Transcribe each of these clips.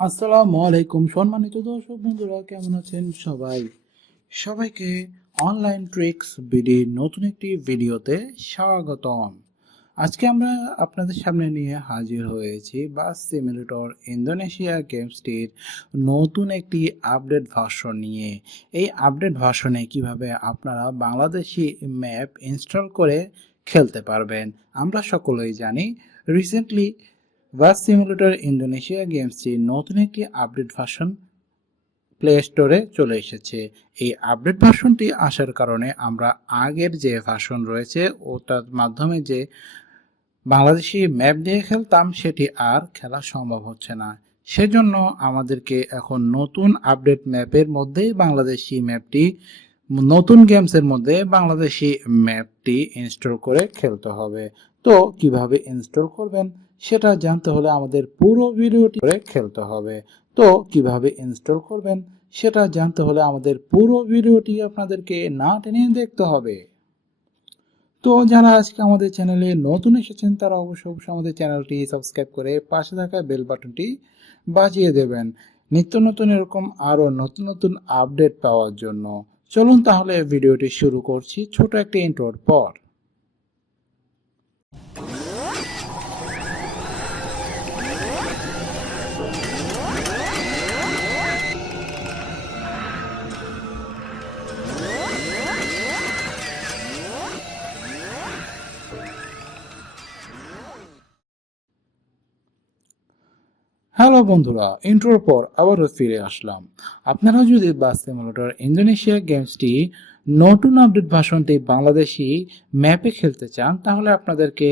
আসসালামু আলাইকুম সম্মানিত দর্শক বন্ধুরা, কেমন আছেন সবাই? সবাইকে অনলাইন ট্রিক্স বিডির নতুন একটি ভিডিওতে স্বাগতম। আজকে আমরা আপনাদের সামনে নিয়ে হাজির হয়েছি বাস সিমুলেটর ইন্দোনেশিয়া গেমসটির নতুন একটি আপডেট ভার্সন নিয়ে। এই আপডেট ভার্সনে কিভাবে আপনারা বাংলাদেশি ম্যাপ ইনস্টল করে খেলতে পারবেন। আমরা সকলেই জানি রিসেন্টলি বাস সিমুলেটর ইন্দোনেশিয়া গেমসটির নতুন একটি আপডেট ভার্সন প্লে স্টোরে চলে এসেছে। এই আপডেট ভার্সনটি আসার কারণে আমরা আগের যে ভার্সন রয়েছে ওটার মাধ্যমে যে বাংলাদেশি ম্যাপ দিয়ে খেলতাম সেটি আর খেলা সম্ভব হচ্ছে না। সেজন্য আমাদেরকে এখন নতুন আপডেট ম্যাপের মধ্যেই বাংলাদেশি ম্যাপটি নতুন গেমসের মধ্যে বাংলাদেশি ম্যাপটি ইনস্টল করে খেলতে হবে। তো কিভাবে ইনস্টল করবেন সেটা জানতে হলে আমাদের পুরো ভিডিওটি করে খেলতে হবে। তো কিভাবে ইনস্টল করবেন সেটা জানতে হলে আমাদের পুরো ভিডিওটি আপনাদেরকে না টেনে দেখতে হবে। তো যারা আজকে আমাদের চ্যানেলে নতুন এসেছেন তারা অবশ্যই আমাদের চ্যানেলটি সাবস্ক্রাইব করে পাশে থাকা বেল বাটনটি বাজিয়ে দেবেন নিত্য নতুন এরকম আরও নতুন নতুন আপডেট পাওয়ার জন্য। চলুন তাহলে ভিডিওটি শুরু করছি ছোট একটা ইন্ট্রোর পর। হ্যালো বন্ধুরা, ইন্ট্রোর পর আবারও ফিরে আসলাম। আপনারা যদি বাস সিমুলেটর ইন্দোনেশিয়া গেমসটি নতুন আপডেট ভার্সনটি বাংলাদেশি ম্যাপে খেলতে চান তাহলে আপনাদেরকে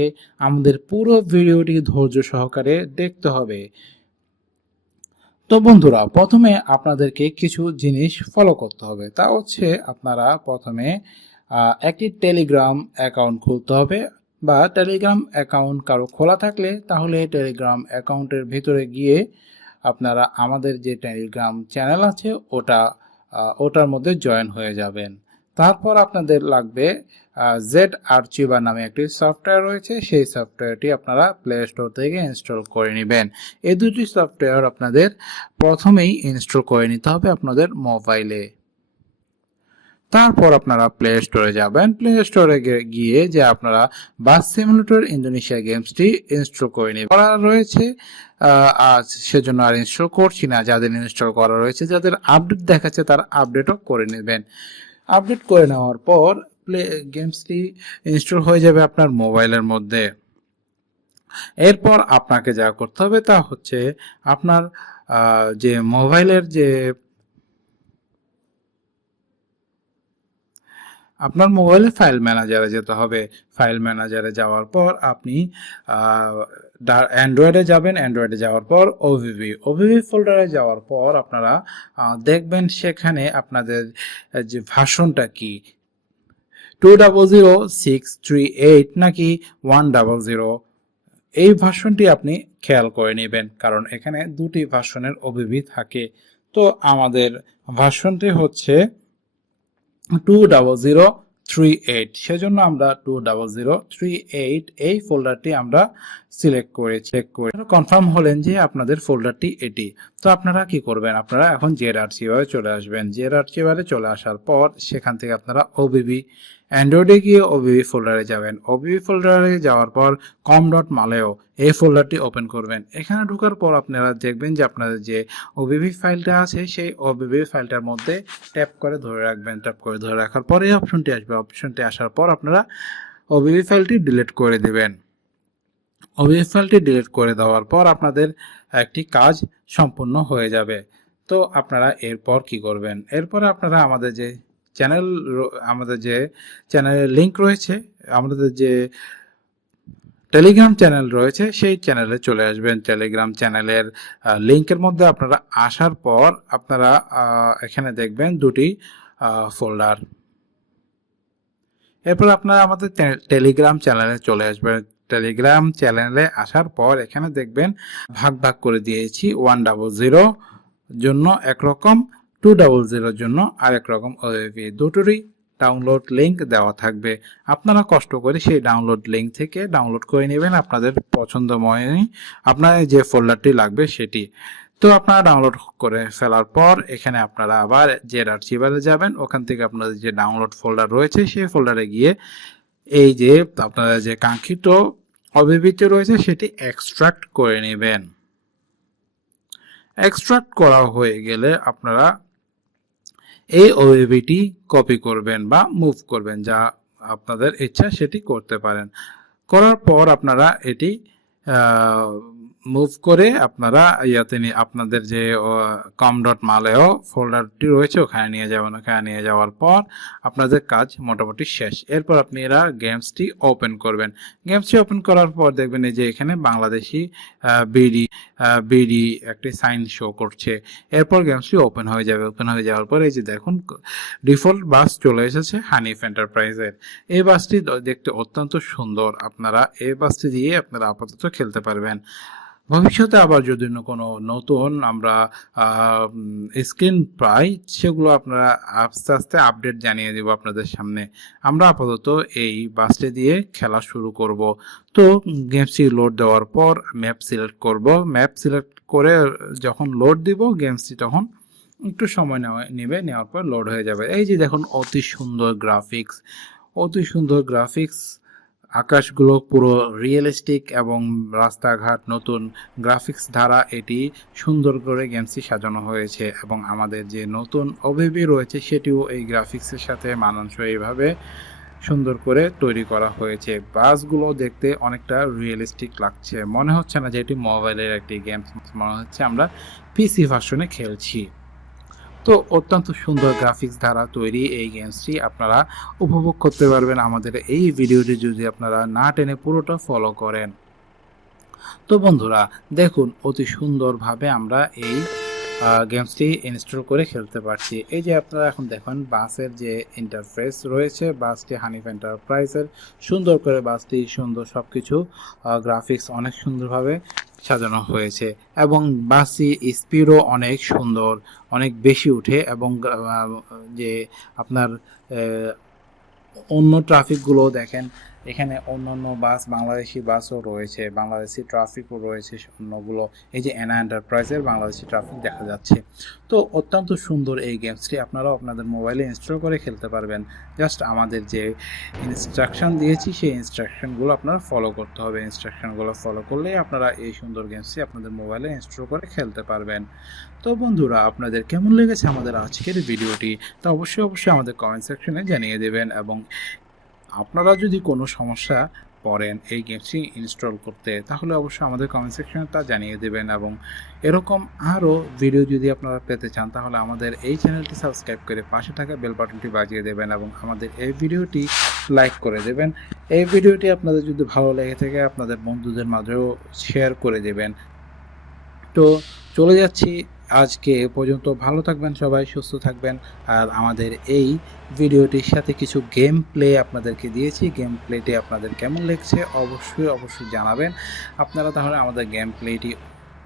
আমাদের পুরো ভিডিওটি ধৈর্য সহকারে দেখতে হবে। তো বন্ধুরা, প্রথমে আপনাদেরকে কিছু জিনিস ফলো করতে হবে। তা হচ্ছে আপনারা প্রথমে একটি টেলিগ্রাম অ্যাকাউন্ট খুলতে হবে, বা টেলিগ্রাম অ্যাকাউন্ট কারো খোলা থাকলে তাহলে টেলিগ্রাম অ্যাকাউন্টের ভিতরে গিয়ে আপনারা আমাদের যে টেলিগ্রাম চ্যানেল আছে ওটার মধ্যে জয়েন হয়ে যাবেন। তারপর আপনাদের লাগবে ZArchiver নামে একটি সফটওয়্যার রয়েছে, সেই সফটওয়্যারটি আপনারা প্লে স্টোর থেকে ইনস্টল করে নেবেন। এই দুটি সফটওয়্যার আপনাদের প্রথমেই ইনস্টল করে নিতে হবে আপনাদের মোবাইলে। তারপর আপনারা প্লে স্টোরে যাবেন। প্লে স্টোরে গিয়ে যে আপনারা বাস সিমুলেটর ইন্দোনেশিয়া গেমসটি ইনস্টল করে নেবেন। করা রয়েছে আজ সেজন্য আর ইনস্টল করছি না। যাদের ইনস্টল করা রয়েছে, যাদের আপডেট দেখাচ্ছে তারা আপডেটও করে নেবেন। আপডেট করে নেওয়ার পর গেমসটি ইনস্টল হয়ে যাবে আপনার মোবাইলের মধ্যে। এরপর আপনাকে যা করতে হবে তা হচ্ছে আপনার যে মোবাইলের যে আপনার মোবাইলে ফাইল ম্যানেজারে যেতে হবে। ফাইল ম্যানেজারে যাওয়ার পর আপনি অ্যান্ড্রয়েডে যাবেন। অ্যান্ড্রয়েডে যাওয়ার পর ওভিভি ফোল্ডারে যাওয়ার পর আপনারা দেখবেন সেখানে আপনাদের যে ভার্সনটা কি 200638 নাকি 100। এই ভার্সনটি আপনি খেয়াল করে নেবেন, কারণ এখানে দুটি ভার্সনের ওভিভি থাকে। তো আমাদের ভার্সনটি হচ্ছে 20038, সেজন্য আমরা 20038 এই ফোল্ডারটি আমরা সিলেক্ট করে কনফার্ম হলেন যে আপনাদের ফোল্ডারটি এটি। তো আপনারা কি করবেন, আপনারা এখন ZArchiver চলে আসবেন। ZArchiver চলে আসার পর সেখান থেকে আপনারা ওবিবি অ্যান্ড্রয়েডে গিয়ে ওবিবি ফোল্ডারে যাবেন। ওবিবি ফোল্ডারে যাওয়ার পর com.maleo এই ফোল্ডারটি ওপেন করবেন। এখানে ঢোকার পর আপনারা দেখবেন যে আপনাদের যে ওবিবি ফাইলটা আছে সেই ওবিবি ফাইলটার মধ্যে ট্যাপ করে ধরে রাখবেন। ট্যাপ করে ধরে রাখার পরে এই অপশনটি আসবে। অপশনটি আসার পর আপনারা ওবিবি ফাইলটি ডিলিট করে দেবেন। ওবিবি ফাইলটি ডিলিট করে দেওয়ার পর আপনাদের একটি কাজ সম্পূর্ণ হয়ে যাবে। তো আপনারা এরপর কি করবেন, এরপরে আপনারা আমাদের যে চ্যানেলের লিঙ্ক রয়েছে, আমাদের যে টেলিগ্রাম চ্যানেল রয়েছে সেই চ্যানেলে চলে আসবেন। টেলিগ্রাম চ্যানেলের লিঙ্কের মধ্যে আপনারা আসার পর আপনারা এখানে দেখবেন দুটি ফোল্ডার। এরপর আপনারা আমাদের টেলিগ্রাম চ্যানেলে চলে আসবেন। টেলিগ্রাম চ্যানেলে আসার পর এখানে দেখবেন ভাগ ভাগ করে দিয়েছি। 100 জন্য একরকম, 200 জন্য আরেক রকম ওবিবি। দুটোরই ডাউনলোড লিঙ্ক দেওয়া থাকবে। আপনারা কষ্ট করে সেই ডাউনলোড লিঙ্ক থেকে ডাউনলোড করে নেবেন আপনাদের পছন্দময় আপনার যে ফোল্ডারটি লাগবে সেটি। তো আপনারা ডাউনলোড করে ফেলার পর এখানে আপনারা আবার ZArchiver-এ যাবেন, ওখান থেকে আপনাদের যে ডাউনলোড ফোল্ডার রয়েছে সেই ফোল্ডারে গিয়ে এই যে আপনারা যে কাঙ্ক্ষিত ওবিবিটি রয়েছে সেটি এক্সট্রাক্ট করে নেবেন। এক্সট্রাক্ট করা হয়ে গেলে আপনারা এই ওবিবিটি কপি করবেন বা মুভ করবেন, যা আপনাদের ইচ্ছা সেটি করতে পারেন। করার পর আপনারা এটি মুভ করে আপনারা আপনাদের যে com.maleও ফোল্ডারটি রয়েছে ওখানে নিয়ে যাবেন। ওখানে নিয়ে যাওয়ার পর আপনাদের কাজ মোটামুটি শেষ। এরপর আপনারা গেমসটি ওপেন করবেন। গেমসটি ওপেন করার পর দেখবেন যে এখানে বাংলাদেশি বিডি একটি সাইন শো করছে। এরপর গেমসটি ওপেন হয়ে যাবে। ওপেন হয়ে যাওয়ার পর এই যে দেখুন ডিফল্ট বাস চলে এসেছে হানিফ এন্টারপ্রাইজের। এই বাসটি দেখতে অত্যন্ত সুন্দর। আপনারা এই বাসটি দিয়ে আপনারা আপাতত খেলতে পারবেন। ভবিষ্যতে আবার যদি কোনো নতুন আমরা স্ক্রিন পাই সেগুলো আপনারা আস্তে আস্তে আপডেট জানিয়ে দেব আপনাদের সামনে। আমরা আপাতত এই বাসটি দিয়ে খেলা শুরু করব। তো গেমসটি লোড দেওয়ার পর ম্যাপ সিলেক্ট করব। ম্যাপ সিলেক্ট করে যখন লোড দিব গেমসটি তখন একটু সময় নেবে, নেওয়ার পর লোড হয়ে যাবে। এই যে দেখুন অতি সুন্দর গ্রাফিক্স, অতি সুন্দর গ্রাফিক্স, আকাশগুলো পুরো রিয়েলিস্টিক এবং রাস্তাঘাট নতুন গ্রাফিক্স দ্বারা এটি সুন্দর করে গেমসটি সাজানো হয়েছে এবং আমাদের যে নতুন ওবিবি রয়েছে সেটিও এই গ্রাফিক্সের সাথে মানানসইভাবে সুন্দর করে তৈরি করা হয়েছে। বাসগুলো দেখতে অনেকটা রিয়েলিস্টিক লাগছে, মনে হচ্ছে না যে এটি মোবাইলের একটি গেম, মনে হচ্ছে আমরা পিসি ভার্সনে খেলছি। তো অত্যন্ত সুন্দর গ্রাফিক্স দ্বারা তৈরি এই গেমসটি আপনারা উপভোগ করতে পারবেন আমাদের এই ভিডিওটি যদি আপনারা না টেনে পুরোটা ফলো করেন। তো বন্ধুরা দেখুন অতি সুন্দরভাবে আমরা এই গেমসটি ইনস্টল করে খেলতে পারছি। এই যে আপনারা এখন দেখুন বাসের যে ইন্টারফেস রয়েছে, বাসটি হানিফ এন্টারপ্রাইজের, সুন্দর করে বাসটি সুন্দর সবকিছু গ্রাফিক্স অনেক সুন্দরভাবে সাজানো হয়েছে এবং বাসটি স্পিডও অনেক সুন্দর, অনেক বেশি উঠে এবং যে আপনার অন্য ট্রাফিকগুলো দেখেন এখানে অন্যান্য বাস বাংলাদেশি বাসও রয়েছে, বাংলাদেশি ট্রাফিকও রয়েছে অন্যগুলো। এই যে এনা এন্টারপ্রাইজের বাংলাদেশি ট্রাফিক দেখা যাচ্ছে। তো অত্যন্ত সুন্দর এই গেমসটি আপনারাও আপনাদের মোবাইলে ইনস্টল করে খেলতে পারবেন। জাস্ট আমাদের যে ইনস্ট্রাকশন দিয়েছি সেই ইনস্ট্রাকশনগুলো আপনারা ফলো করতে হবে। ইনস্ট্রাকশনগুলো ফলো করলেই আপনারা এই সুন্দর গেমসটি আপনাদের মোবাইলে ইনস্টল করে খেলতে পারবেন। তো বন্ধুরা আপনাদের কেমন লেগেছে আমাদের আজকের ভিডিওটি তা অবশ্যই আমাদের কমেন্ট সেকশনে জানিয়ে দেবেন এবং আপনারা যদি কোনো সমস্যা পড়েন এই গেমসটি ইনস্টল করতে তাহলে অবশ্যই আমাদের কমেন্ট সেকশনে তা জানিয়ে দেবেন এবং এরকম আরও ভিডিও যদি আপনারা পেতে চান তাহলে আমাদের এই চ্যানেলটি সাবস্ক্রাইব করে পাশে থাকা বেল বাটনটি বাজিয়ে দেবেন এবং আমাদের এই ভিডিওটি লাইক করে দেবেন। এই ভিডিওটি আপনাদের যদি ভালো লেগে থাকে আপনাদের বন্ধুদের মাঝেও শেয়ার করে দেবেন। তো চলে যাচ্ছি আজকে এ পর্যন্ত। ভালো থাকবেন সবাই, সুস্থ থাকবেন। আর আমাদের এই ভিডিওটির সাথে কিছু গেম প্লে আপনাদেরকে দিয়েছি, গেম প্লেটি আপনাদের কেমন লেগেছে অবশ্যই জানাবেন। আপনারা তাহলে আমাদের গেম প্লেটি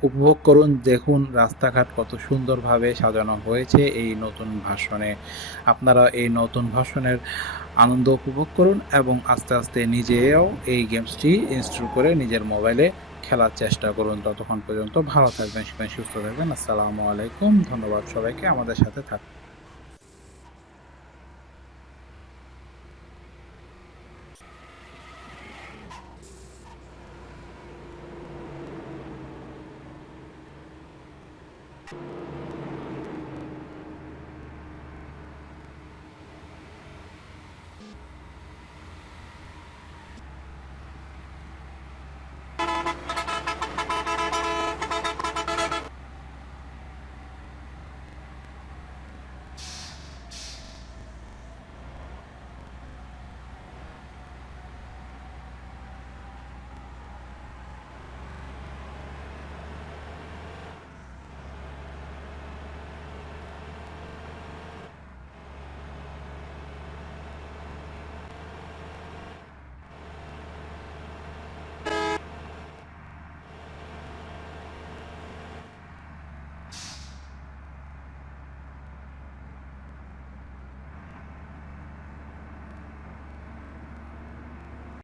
উপভোগ করুন, দেখুন রাস্তাঘাট কত সুন্দরভাবে সাজানো হয়েছে এই নতুন ভার্সনে। আপনারা এই নতুন ভার্সনের আনন্দ উপভোগ করুন এবং আস্তে আস্তে নিজেও এই গেমসটি ইনস্টল করে নিজের মোবাইলে খেলার চেষ্টা করুন। ততক্ষণ পর্যন্ত ভালো থাকবেন, সুস্থ থাকবেন। আসসালামু আলাইকুম। ধন্যবাদ সবাইকে আমাদের সাথে থাকবেন।